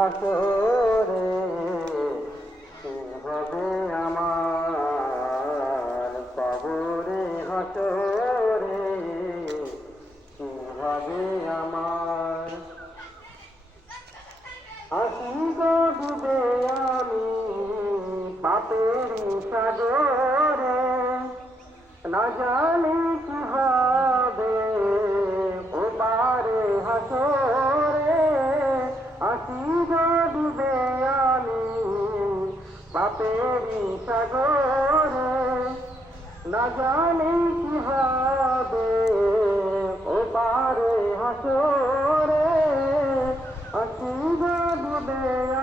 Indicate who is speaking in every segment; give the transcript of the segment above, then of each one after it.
Speaker 1: হাসরে হবে আমার কবরে হাসরে হবে আমার? আসি গো ডুবে আমি পাপের সাগরে, না জানি কি হবে পাপের সাগরে না জানি কি হবে ও পারে হাসরে আসি গো ডুবে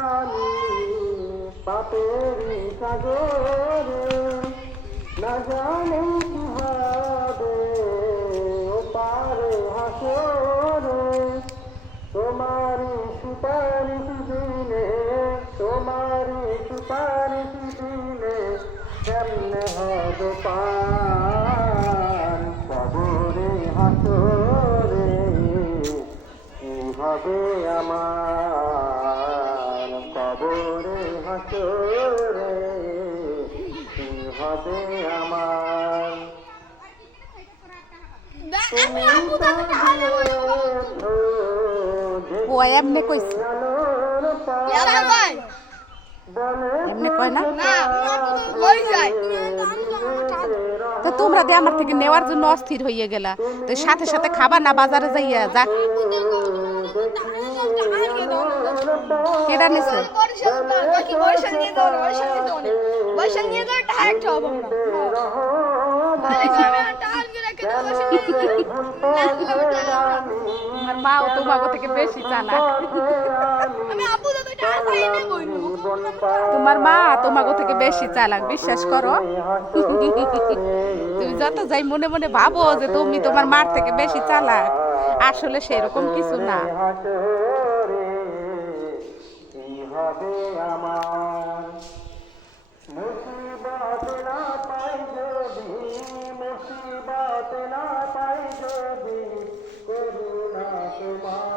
Speaker 1: আমি পাপেরি সাগরে। না জানি কি হবে ও পারে হাসরে তোমারি সুপারিশ দিলে তোমারি সুপারিশ দিলে কেমনে হবে পার কবরে হাসরে কি হবে আমার? কবরে হাসরে কি হবে আমার?
Speaker 2: ও এমনি কইছে। কয় না?
Speaker 3: তো
Speaker 2: তোমরা দিয়ে আমার থেকে নেওয়ার জন্য অস্থির হইয়ে গেলা। তো সাথে সাথে খাবা না বাজারে যাইয়া যা। কেডা নিছে?
Speaker 3: নিয়ে নিয়ে যাও বরিশাল নিয়ে যাও ডাইরেক্ট হব আমরা তাহলে কি আমি টাল দিয়ে রেখে দেবো
Speaker 2: আমার মাও থেকে বেশি চালাক। তোমার মা তোমাকে থেকে বেশি চালাক, বিশ্বাস করো। তুমি যত যাই মনে মনে ভাবো যে তুমি তোমার মার থেকে বেশি চালাক, আসলে সেরকম কিছু না।
Speaker 1: আমার মুসিবত না পাই যদি মুসিবত না পাই যদি করুণা তোমার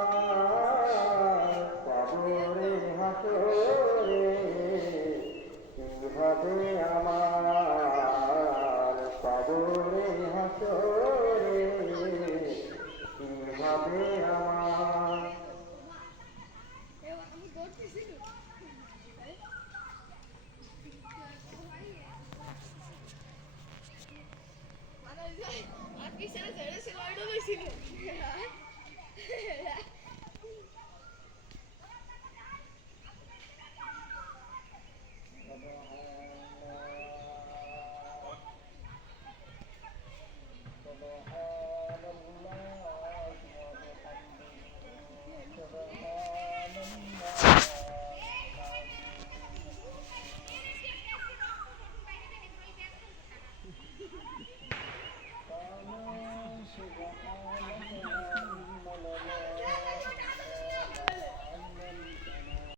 Speaker 1: আর কি সেটা ছেড়ে ছিল ওইটা বসছিল